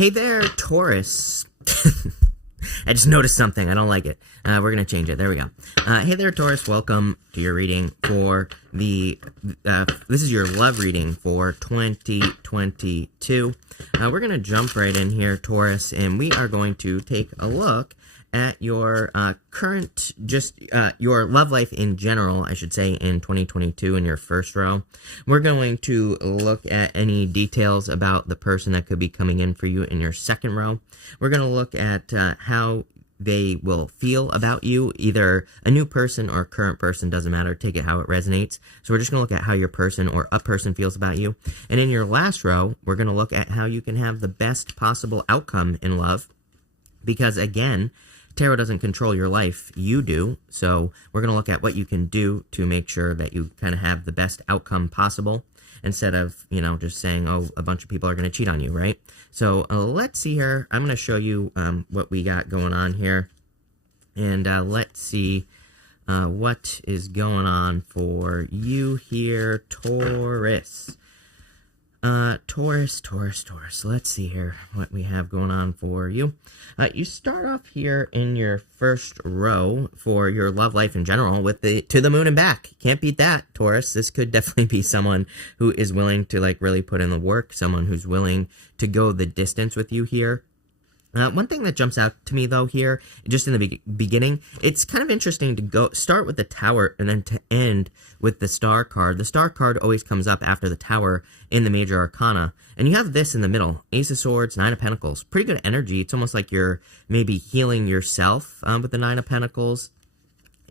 Hey there, Taurus. I just noticed something. I don't like it. We're going to change it. There we go. Hey there, Taurus. Welcome to your reading for this is your love reading for 2022. We're going to jump right in here, Taurus, and we are going to take a look at your current, your love life in general, I should say, in 2022 in your first row. We're going to look at any details about the person that could be coming in for you in your second row. We're going to look at how they will feel about you, either a new person or a current person, doesn't matter, take it how it resonates. So we're just going to look at how your person or a person feels about you. And in your last row, we're going to look at how you can have the best possible outcome in love, because again, tarot doesn't control your life, you do. So we're going to look at what you can do to make sure that you kind of have the best outcome possible, instead of, just saying, oh, a bunch of people are going to cheat on you, right? So let's see here. I'm going to show you what we got going on here. And let's see what is going on for you here, Taurus. Taurus. Let's see here what we have going on for you. You start off here in your first row for your love life in general with the to the moon and back. Can't beat that, Taurus. This could definitely be someone who is willing to really put in the work, someone who's willing to go the distance with you here. One thing that jumps out to me, though, here, just in the beginning, it's kind of interesting to start with the Tower and then to end with the Star card. The Star card always comes up after the Tower in the Major Arcana, and you have this in the middle, Ace of Swords, Nine of Pentacles. Pretty good energy. It's almost like you're maybe healing yourself with the Nine of Pentacles.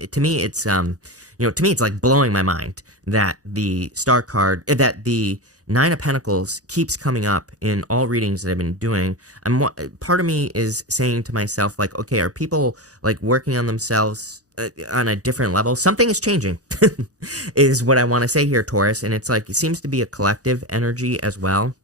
To me, it's it's like blowing my mind that the Star card, that the Nine of Pentacles keeps coming up in all readings that I've been doing. Part of me is saying to myself, okay, are people working on themselves on a different level? Something is changing, is what I want to say here, Taurus. And it's it seems to be a collective energy as well.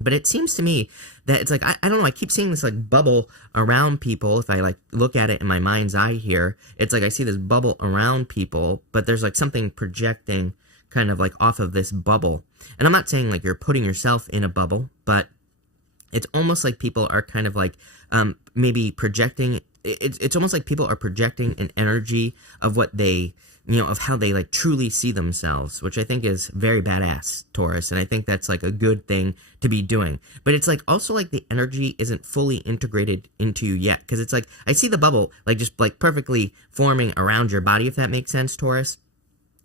But it seems to me that it's I don't know, I keep seeing this bubble around people. If I look at it in my mind's eye here, it's I see this bubble around people, but there's something projecting kind of off of this bubble. And I'm not saying you're putting yourself in a bubble, but it's almost like people are kind of maybe projecting. It's almost like people are projecting an energy of what they, of how they truly see themselves, which I think is very badass, Taurus. And I think that's a good thing to be doing. But it's also the energy isn't fully integrated into you yet. Because it's I see the bubble just perfectly forming around your body, if that makes sense, Taurus.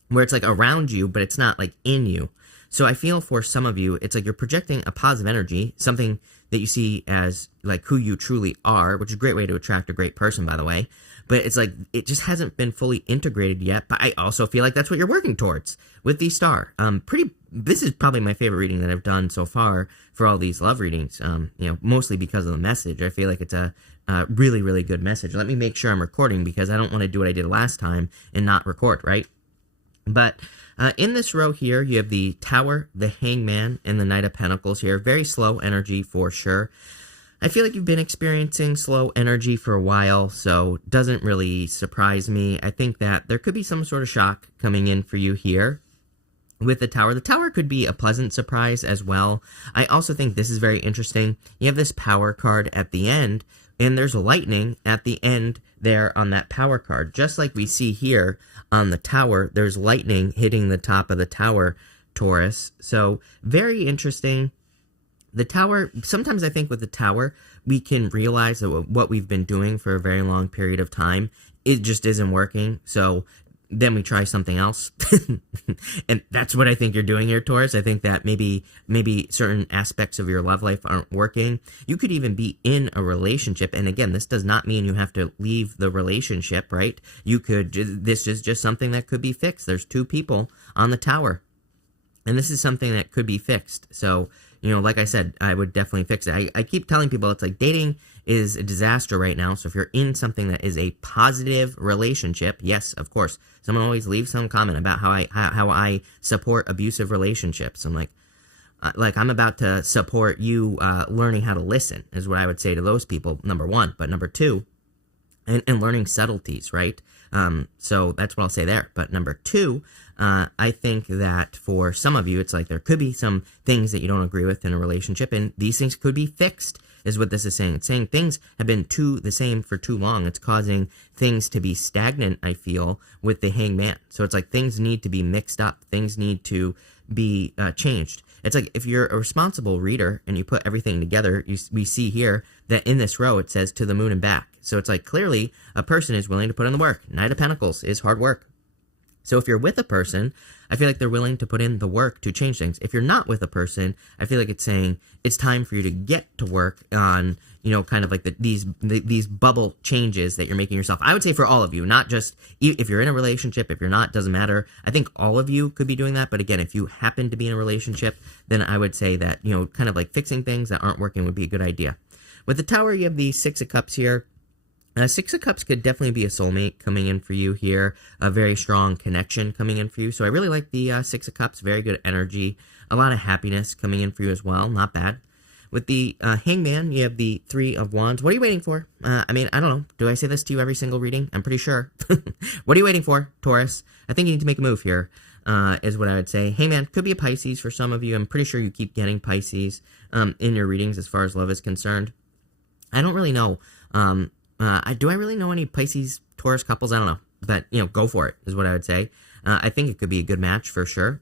Where it's around you, but it's not in you. So I feel for some of you, it's you're projecting a positive energy, something that you see as who you truly are, which is a great way to attract a great person, by the way. But it's it just hasn't been fully integrated yet. But I also feel that's what you're working towards with the Star. This is probably my favorite reading that I've done so far for all these love readings. Mostly because of the message. I feel it's a really, really good message. Let me make sure I'm recording, because I don't want to do what I did last time and not record, right? But in this row here, you have the Tower, the Hangman, and the Knight of Pentacles here. Very slow energy for sure. I feel you've been experiencing slow energy for a while, so it doesn't really surprise me. I think that there could be some sort of shock coming in for you here with the Tower. The Tower could be a pleasant surprise as well. I also think this is very interesting. You have this Power card at the end, and there's lightning at the end there on that Power card. Just like we see here on the Tower, there's lightning hitting the top of the Tower, Taurus. So very interesting. The Tower, sometimes I think with the Tower, we can realize that what we've been doing for a very long period of time, it just isn't working. So then we try something else. And that's what I think you're doing here, Taurus. I think that maybe certain aspects of your love life aren't working. You could even be in a relationship. And again, this does not mean you have to leave the relationship, right? This is just something that could be fixed. There's two people on the Tower, and this is something that could be fixed. So, like I said, I would definitely fix it. I keep telling people it's dating is a disaster right now. So if you're in something that is a positive relationship, yes, of course. Someone always leaves some comment about how I support abusive relationships. I'm I'm about to support you learning how to listen, is what I would say to those people, number one. But number two, and learning subtleties, right? So that's what I'll say there. But number two, I think that for some of you, it's there could be some things that you don't agree with in a relationship, and these things could be fixed. is what this is saying. It's saying things have been the same for too long. It's causing things to be stagnant, I feel, with the Hangman. So it's like things need to be mixed up. Things need to be changed. It's like if you're a responsible reader and you put everything together, we see here that in this row it says to the moon and back. So it's like clearly a person is willing to put in the work. Knight of Pentacles is hard work. So if you're with a person, I feel like they're willing to put in the work to change things. If you're not with a person, I feel like it's saying it's time for you to get to work on, kind of like these bubble changes that you're making yourself. I would say for all of you, not just if you're in a relationship, if you're not, doesn't matter. I think all of you could be doing that. But again, if you happen to be in a relationship, then I would say that, kind of like fixing things that aren't working would be a good idea. With the Tower, you have the Six of Cups here. Six of Cups could definitely be a soulmate coming in for you here, a very strong connection coming in for you. So I really like the Six of Cups, very good energy, a lot of happiness coming in for you as well, not bad. With the Hangman, you have the Three of Wands. What are you waiting for? I don't know. Do I say this to you every single reading? I'm pretty sure. What are you waiting for, Taurus? I think you need to make a move here, is what I would say. Hangman could be a Pisces for some of you. I'm pretty sure you keep getting Pisces in your readings as far as love is concerned. I don't really know. Do I really know any Pisces Taurus couples? I don't know, but go for it is what I would say. I think it could be a good match for sure.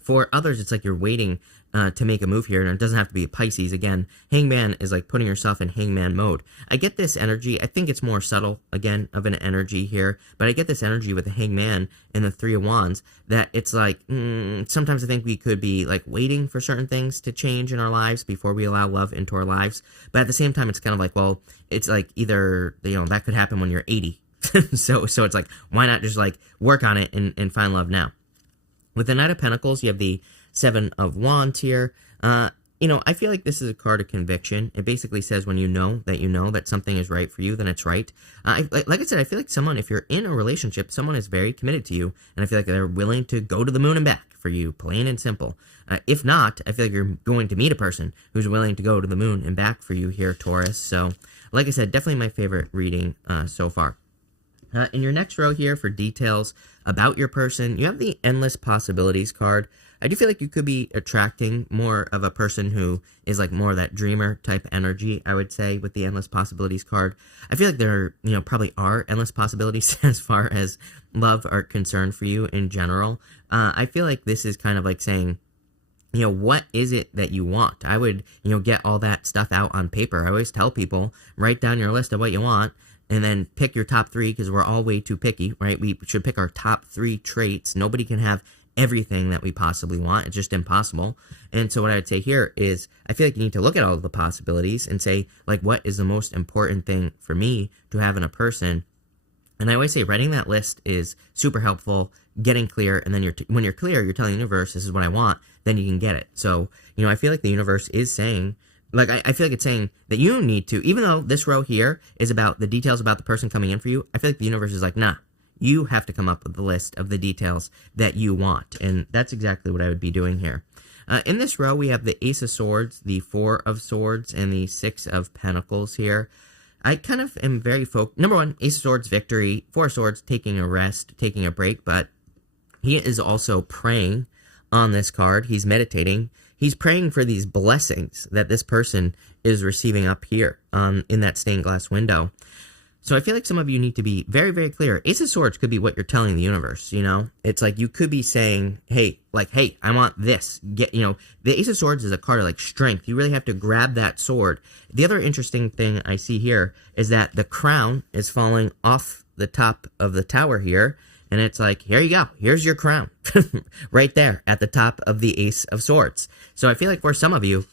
For others, it's like you're waiting to make a move here, and it doesn't have to be a Pisces. Again, Hangman is like putting yourself in Hangman mode. I get this energy. I think it's more subtle, again, of an energy here, but I get this energy with the Hangman and the Three of Wands that it's like, sometimes I think we could be like waiting for certain things to change in our lives before we allow love into our lives. But at the same time, it's kind of like, well, it's like either, that could happen when you're 80. So it's like, why not just like work on it and find love now? With the Knight of Pentacles, you have the Seven of Wands here. I feel like this is a card of conviction. It basically says when you know that something is right for you, then it's right. Like I said, I feel like if you're in a relationship, someone is very committed to you, and I feel like they're willing to go to the moon and back for you, plain and simple. If not, I feel like you're going to meet a person who's willing to go to the moon and back for you here, Taurus. So, like I said, definitely my favorite reading so far. In your next row here for details about your person, you have the Endless Possibilities card. I do feel like you could be attracting more of a person who is like more of that dreamer type energy, I would say, with the Endless Possibilities card. I feel like there, probably are endless possibilities as far as love are concerned for you in general. I feel like this is kind of like saying, what is it that you want? I would, get all that stuff out on paper. I always tell people, write down your list of what you want, and then pick your top three, because we're all way too picky, right? We should pick our top three traits. Nobody can have everything that we possibly want. It's just impossible. And so what I would say here is I feel like you need to look at all of the possibilities and say, like, what is the most important thing for me to have in a person? And I always say writing that list is super helpful, getting clear, and then when you're clear, you're telling the universe, this is what I want, then you can get it. So, I feel like the universe is saying, like, I feel like it's saying that you need to, even though this row here is about the details about the person coming in for you, I feel like the universe is like, nah, you have to come up with the list of the details that you want. And that's exactly what I would be doing here. In this row, we have the Ace of Swords, the Four of Swords, and the Six of Pentacles here. I kind of am very focused. Number one, Ace of Swords, victory. Four of Swords, taking a rest, taking a break. But he is also praying on this card. He's meditating. He's praying for these blessings that this person is receiving up here in that stained glass window. So I feel like some of you need to be very, very clear. Ace of Swords could be what you're telling the universe, It's like you could be saying, hey, I want this. The Ace of Swords is a card of like strength. You really have to grab that sword. The other interesting thing I see here is that the crown is falling off the top of the tower here. And it's like, here you go. Here's your crown right there at the top of the Ace of Swords. So I feel like for some of you,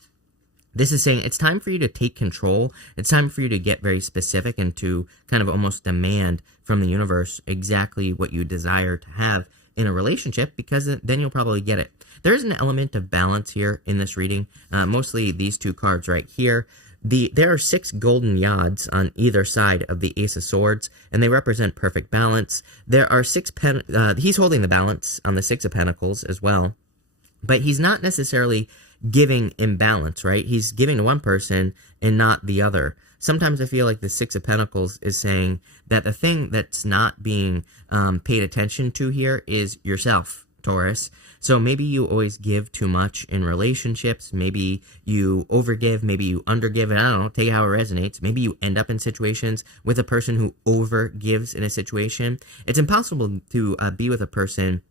this is saying it's time for you to take control. It's time for you to get very specific and to kind of almost demand from the universe exactly what you desire to have in a relationship, because then you'll probably get it. There is an element of balance here in this reading, mostly these two cards right here. There are 6 golden yods on either side of the Ace of Swords, and they represent perfect balance. There are 6 he's holding the balance on the Six of Pentacles as well, but he's not necessarily giving imbalance, right? He's giving to one person and not the other. Sometimes I feel like the Six of Pentacles is saying that the thing that's not being paid attention to here is yourself. Taurus. So maybe you always give too much in relationships. Maybe you overgive. Maybe you undergive. I don't know. Take it how it resonates. Maybe you end up in situations with a person who overgives in a situation. It's impossible to be with a person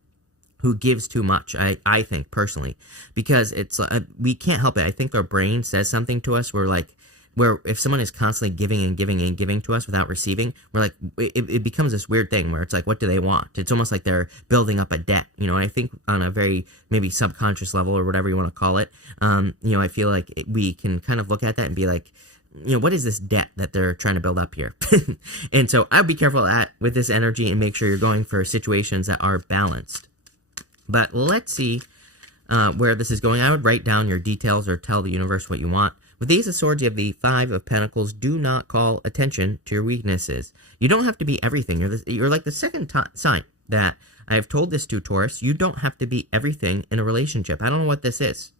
who gives too much, I think, personally, because it's we can't help it. I think our brain says something to us. Where if someone is constantly giving and giving and giving to us without receiving, we're like, it becomes this weird thing where it's like, what do they want? It's almost like they're building up a debt, and I think on a very maybe subconscious level or whatever you want to call it, I feel like we can kind of look at that and be like, what is this debt that they're trying to build up here? And so I'd be careful with this energy and make sure you're going for situations that are balanced. But let's see where this is going. I would write down your details or tell the universe what you want. With the Ace of Swords, you have the Five of Pentacles. Do not call attention to your weaknesses. You don't have to be everything. You're like the second sign that I have told this to, Taurus. You don't have to be everything in a relationship. I don't know what this is.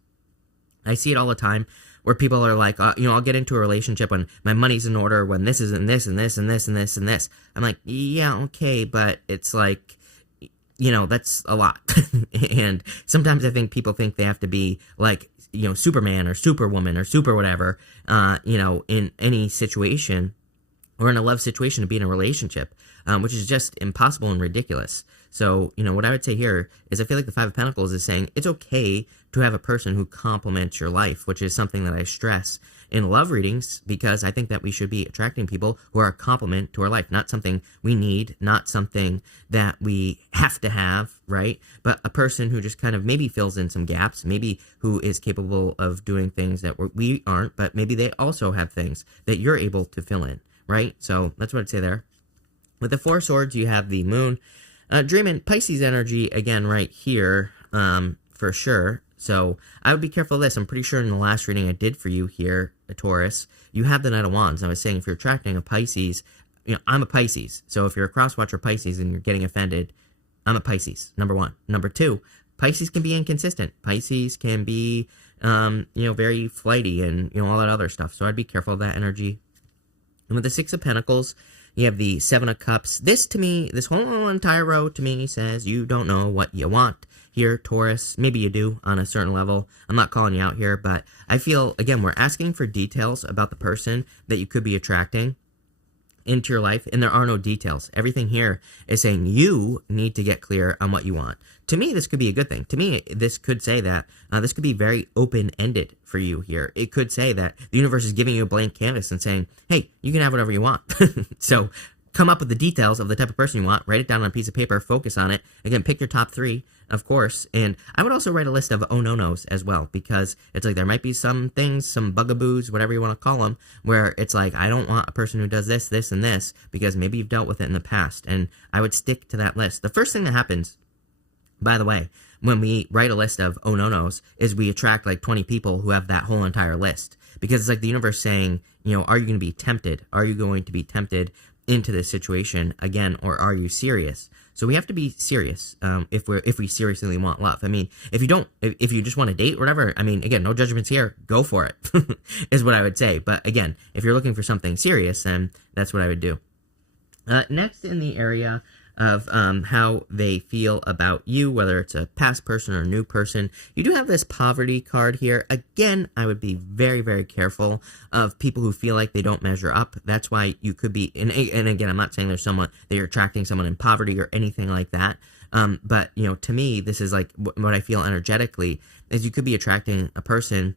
I see it all the time where people are like, I'll get into a relationship when my money's in order, when this isn't this and this and this and this and this. I'm like, yeah, okay, but it's like, that's a lot. And sometimes I think people think they have to be like, Superman or Superwoman or super whatever, in any situation or in a love situation to be in a relationship, which is just impossible and ridiculous. So, what I would say here is I feel like the Five of Pentacles is saying it's okay to have a person who complements your life, which is something that I stress in love readings, because I think that we should be attracting people who are a complement to our life, not something we need, not something that we have to have, right? But a person who just kind of maybe fills in some gaps, maybe who is capable of doing things that we aren't, but maybe they also have things that you're able to fill in, right? So that's what I'd say there. With the Four of Swords, you have the Moon. Dreaming Pisces energy again right here, for sure. So I would be careful of this. I'm pretty sure in the last reading I did for you here, a Taurus, you have the Knight of Wands. I was saying if you're attracting a Pisces, I'm a Pisces. So if you're a cross-watcher Pisces and you're getting offended, I'm a Pisces, number one. Number two, Pisces can be inconsistent. Pisces can be, very flighty and, all that other stuff. So I'd be careful of that energy. And with the Six of Pentacles, you have the Seven of Cups. This, to me, this whole entire row, to me, says you don't know what you want here, Taurus. Maybe you do on a certain level. I'm not calling you out here, but I feel, again, we're asking for details about the person that you could be attracting into your life, and there are no details. Everything here is saying you need to get clear on what you want. To me, this could be a good thing. To me, this could say that this could be very open-ended for you here. It could say that the universe is giving you a blank canvas and saying, hey, you can have whatever you want. So come up with the details of the type of person you want, write it down on a piece of paper, focus on it. Again, pick your top three, of course. And I would also write a list of oh-no-nos as well, because it's like there might be some things, some bugaboos, whatever you want to call them, where it's like, I don't want a person who does this, this, and this, because maybe you've dealt with it in the past. And I would stick to that list. The first thing that happens, by the way, when we write a list of oh-no-nos, is we attract like 20 people who have that whole entire list. Because it's like the universe saying, are you going to be tempted? Are you going to be tempted into this situation again, or are you serious? So we have to be serious if we seriously want love. I mean, if you just want to date or whatever, I mean, again, no judgments here. Go for it, is what I would say. But again, if you're looking for something serious, then that's what I would do. Next, in the area of how they feel about you, whether it's a past person or a new person, you do have this poverty card here. Again, I would be very, very careful of people who feel like they don't measure up. That's why you could be, and again, I'm not saying there's someone that you're attracting someone in poverty or anything like that. But to me, this is like what I feel energetically is you could be attracting a person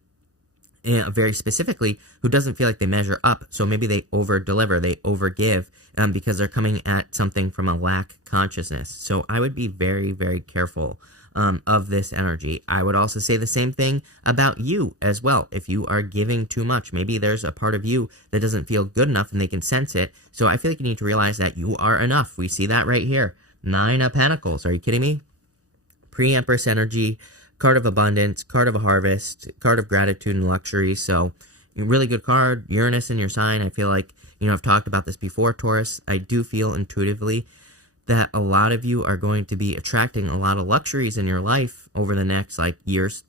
very specifically who doesn't feel like they measure up. So maybe they over deliver, they over give, because they're coming at something from a lack consciousness. So I would be very, very careful of this energy. I would also say the same thing about you as well. If you are giving too much, maybe there's a part of you that doesn't feel good enough and they can sense it. So I feel like you need to realize that you are enough. We see that right here. Nine of Pentacles. Are you kidding me? Pre-Empress energy. Card of abundance, card of a harvest, card of gratitude and luxury. So, really good card. Uranus in your sign. I feel like, I've talked about this before, Taurus. I do feel intuitively that a lot of you are going to be attracting a lot of luxuries in your life over the next, years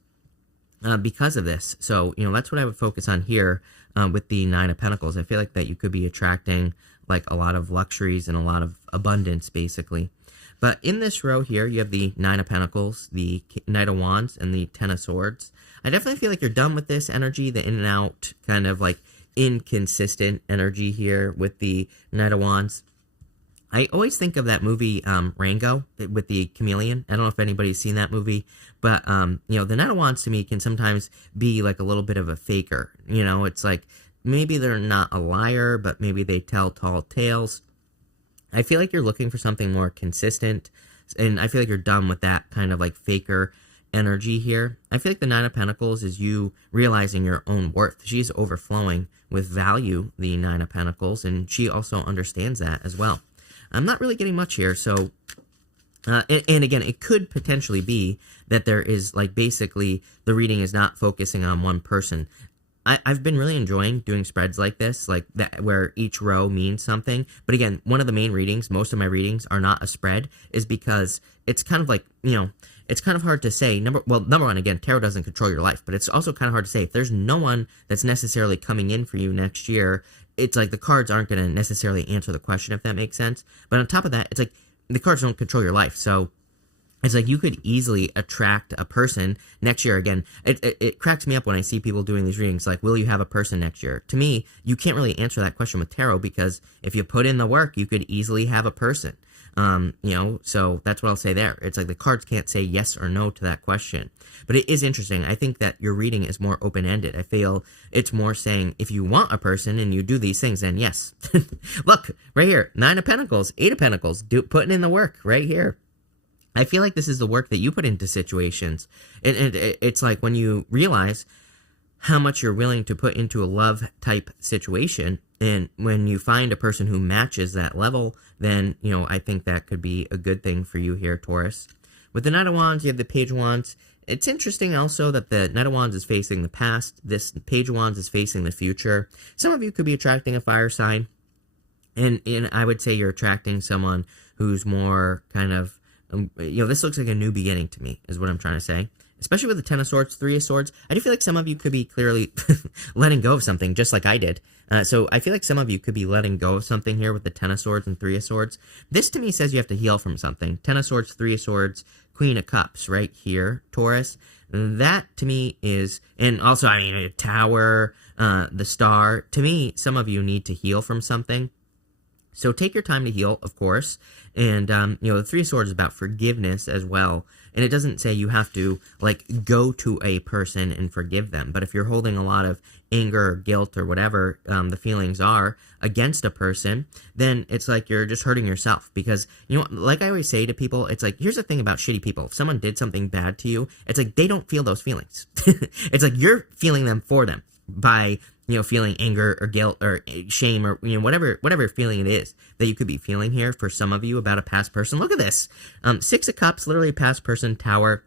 because of this. So, that's what I would focus on here with the Nine of Pentacles. I feel like that you could be attracting, a lot of luxuries and a lot of abundance, basically. But in this row here, you have the Nine of Pentacles, the Knight of Wands, and the Ten of Swords. I definitely feel like you're done with this energy, the in and out, kind of like inconsistent energy here with the Knight of Wands. I always think of that movie Rango with the chameleon. I don't know if anybody's seen that movie, but the Knight of Wands to me can sometimes be like a little bit of a faker. It's like maybe they're not a liar, but maybe they tell tall tales. I feel like you're looking for something more consistent, and I feel like you're done with that kind of like faker energy here. I feel like the Nine of Pentacles is you realizing your own worth. She's overflowing with value, the Nine of Pentacles, and she also understands that as well. I'm not really getting much here, so, and again, it could potentially be that there is, like, basically, the reading is not focusing on one person. I've been really enjoying doing spreads like this, like that, where each row means something. But again, one of the main readings, most of my readings are not a spread, is because it's kind of like, it's kind of hard to say. Number one, again, tarot doesn't control your life, but it's also kind of hard to say. If there's no one that's necessarily coming in for you next year, it's like the cards aren't going to necessarily answer the question, if that makes sense. But on top of that, it's like the cards don't control your life. So it's like you could easily attract a person next year. Again, it cracks me up when I see people doing these readings, like, will you have a person next year? To me, you can't really answer that question with tarot, because if you put in the work, you could easily have a person. So that's what I'll say there. It's like the cards can't say yes or no to that question. But it is interesting. I think that your reading is more open-ended. I feel it's more saying, if you want a person and you do these things, then yes. Look, right here, Nine of Pentacles, Eight of Pentacles, putting in the work right here. I feel like this is the work that you put into situations. And it's like when you realize how much you're willing to put into a love type situation, and when you find a person who matches that level, then, I think that could be a good thing for you here, Taurus. With the Knight of Wands, you have the Page of Wands. It's interesting also that the Knight of Wands is facing the past. This Page of Wands is facing the future. Some of you could be attracting a fire sign. And I would say you're attracting someone who's more kind of, this looks like a new beginning to me, is what I'm trying to say. Especially with the Ten of Swords, Three of Swords. I do feel like some of you could be clearly letting go of something, just like I did. So I feel like some of you could be letting go of something here with the Ten of Swords and Three of Swords. This to me says you have to heal from something. Ten of Swords, Three of Swords, Queen of Cups, right here, Taurus. That to me is, and also, a Tower, the Star. To me, some of you need to heal from something. So take your time to heal, of course. And, the Three of Swords is about forgiveness as well. And it doesn't say you have to, like, go to a person and forgive them. But if you're holding a lot of anger or guilt or whatever the feelings are against a person, then it's like you're just hurting yourself. Because, like I always say to people, it's like, here's the thing about shitty people. If someone did something bad to you, it's like they don't feel those feelings. It's like you're feeling them for them by feeling anger or guilt or shame or, whatever feeling it is that you could be feeling here for some of you about a past person. Look at this. Six of Cups, literally a past person, Tower.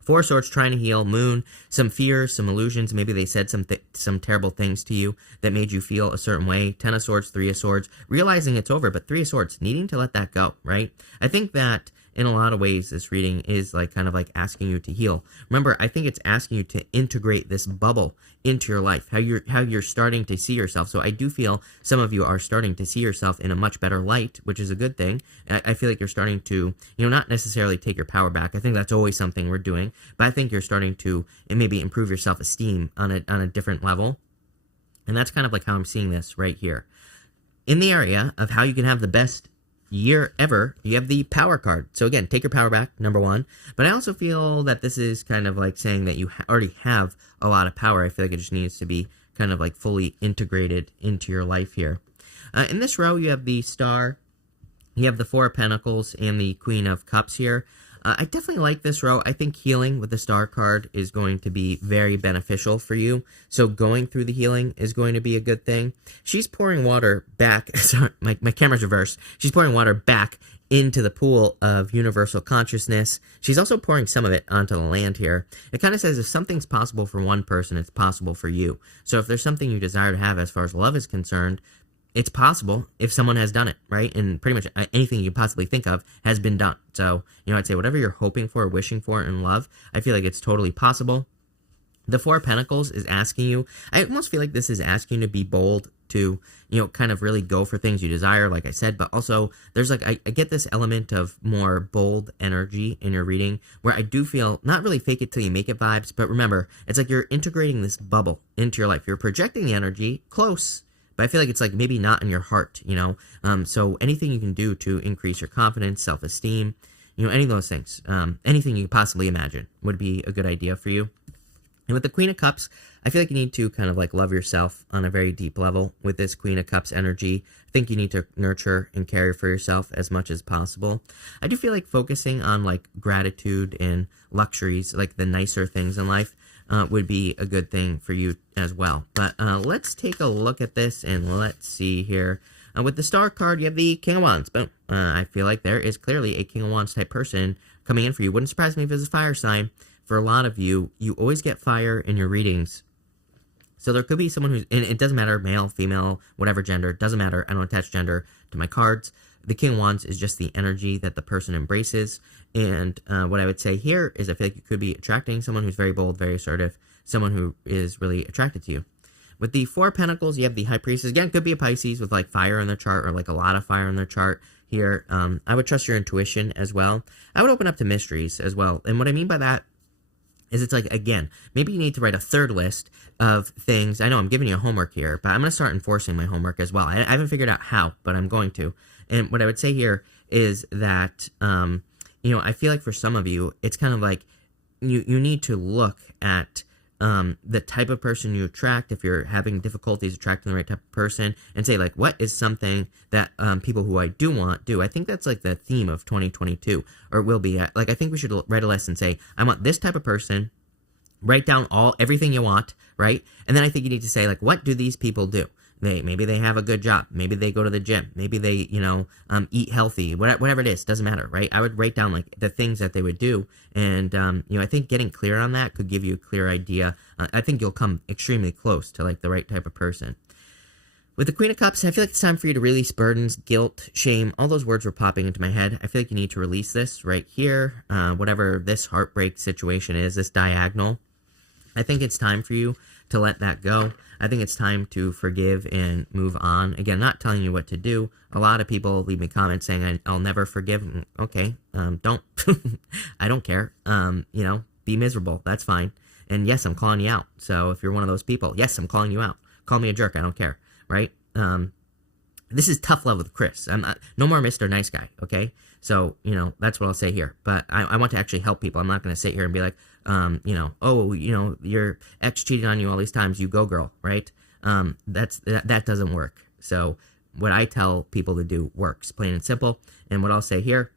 Four of Swords, trying to heal, Moon, some fears, some illusions. Maybe they said some terrible things to you that made you feel a certain way. Ten of Swords, Three of Swords, realizing it's over, but Three of Swords, needing to let that go, right? I think that in a lot of ways, this reading is like kind of like asking you to heal. Remember, I think it's asking you to integrate this bubble into your life, how you're starting to see yourself. So I do feel some of you are starting to see yourself in a much better light, which is a good thing. I feel like you're starting to, not necessarily take your power back. I think that's always something we're doing, but I think you're starting to maybe improve your self-esteem on a different level. And that's kind of like how I'm seeing this right here. In the area of how you can have the best year ever, you have the Power card. So again, take your power back, number one. But I also feel that this is kind of like saying that you already have a lot of power. I feel like it just needs to be kind of like fully integrated into your life here. In this row, you have the Star, you have the Four of Pentacles, and the Queen of Cups here. I definitely like this row. I think healing with the Star card is going to be very beneficial for you. So going through the healing is going to be a good thing. She's pouring water back. Sorry, my camera's reversed. She's pouring water back into the pool of universal consciousness. She's also pouring some of it onto the land here. It kind of says if something's possible for one person, it's possible for you. So if there's something you desire to have as far as love is concerned, it's possible if someone has done it, right? And pretty much anything you possibly think of has been done. So, I'd say whatever you're hoping for, wishing for in love, I feel like it's totally possible. The Four of Pentacles is asking you, I almost feel like this is asking you to be bold to, kind of really go for things you desire, like I said, but also there's like, I get this element of more bold energy in your reading where I do feel not really fake it till you make it vibes, but remember, it's like you're integrating this bubble into your life. You're projecting the energy close, but I feel like it's like maybe not in your heart, so anything you can do to increase your confidence, self-esteem, any of those things, anything you could possibly imagine would be a good idea for you. And with the Queen of Cups, I feel like you need to kind of like love yourself on a very deep level with this Queen of Cups energy. I think you need to nurture and care for yourself as much as possible. I do feel like focusing on like gratitude and luxuries, like the nicer things in life, would be a good thing for you as well. But let's take a look at this and let's see here. With the Star card, you have the King of Wands. Boom. I feel like there is clearly a King of Wands type person coming in for you. Wouldn't surprise me if it's a fire sign. For a lot of you, you always get fire in your readings. So there could be someone who's, and it doesn't matter, male, female, whatever gender, doesn't matter. I don't attach gender to my cards. The King of Wands is just the energy that the person embraces. And what I would say here is I feel like you could be attracting someone who's very bold, very assertive, someone who is really attracted to you. With the Four of Pentacles, you have the High Priestess. Again, could be a Pisces with like fire in their chart or like a lot of fire in their chart here. I would trust your intuition as well. I would open up to mysteries as well. And what I mean by that is it's like, again, maybe you need to write a third list of things. I know I'm giving you homework here, but I'm going to start enforcing my homework as well. I haven't figured out how, but I'm going to. And what I would say here is that, I feel like for some of you, it's kind of like you need to look at the type of person you attract, if you're having difficulties attracting the right type of person, and say, like, what is something that people who I do want do? I think that's, like, the theme of 2022, or will be. Like, I think we should write a list and say, I want this type of person, write down everything you want, right? And then I think you need to say, like, what do these people do? Maybe they have a good job. Maybe they go to the gym. Maybe they, eat healthy. Whatever it is, doesn't matter, right? I would write down like the things that they would do, and I think getting clear on that could give you a clear idea. I think you'll come extremely close to like the right type of person. With the Queen of Cups, I feel like it's time for you to release burdens, guilt, shame. All those words were popping into my head. I feel like you need to release this right here. Whatever this heartbreak situation is, this diagonal. I think it's time for you to let that go. I think it's time to forgive and move on. Again, not telling you what to do. A lot of people leave me comments saying, I'll never forgive. Okay, don't. I don't care. Be miserable. That's fine. And yes, I'm calling you out. So if you're one of those people, yes, I'm calling you out. Call me a jerk. I don't care. Right? This is tough love with Chris. No more Mr. Nice Guy. Okay? So, that's what I'll say here. But I want to actually help people. I'm not going to sit here and be like, your ex cheated on you all these times, you go girl, right? That doesn't work. So what I tell people to do works, plain and simple. And what I'll say here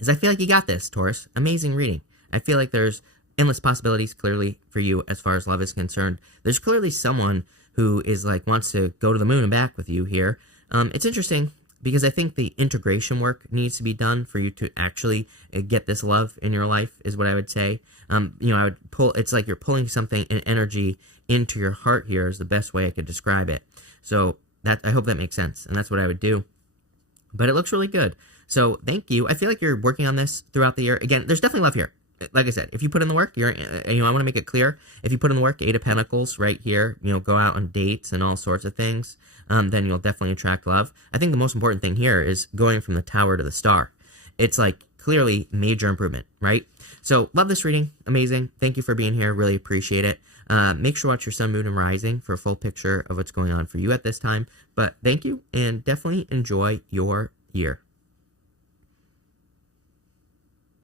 is I feel like you got this, Taurus. Amazing reading. I feel like there's endless possibilities clearly for you as far as love is concerned. There's clearly someone who is like wants to go to the moon and back with you here. It's interesting because I think the integration work needs to be done for you to actually get this love in your life, is what I would say. I would it's like you're pulling something, an energy into your heart here is the best way I could describe it. So I hope that makes sense. And that's what I would do. But it looks really good. So thank you. I feel like you're working on this throughout the year. Again, there's definitely love here. Like I said, if you put in the work, I want to make it clear. If you put in the work, 8 of Pentacles right here, go out on dates and all sorts of things, then you'll definitely attract love. I think the most important thing here is going from the Tower to the Star. It's like clearly major improvement, right? So love this reading. Amazing. Thank you for being here. Really appreciate it. Make sure to watch your sun, moon, and rising for a full picture of what's going on for you at this time. But thank you, and definitely enjoy your year.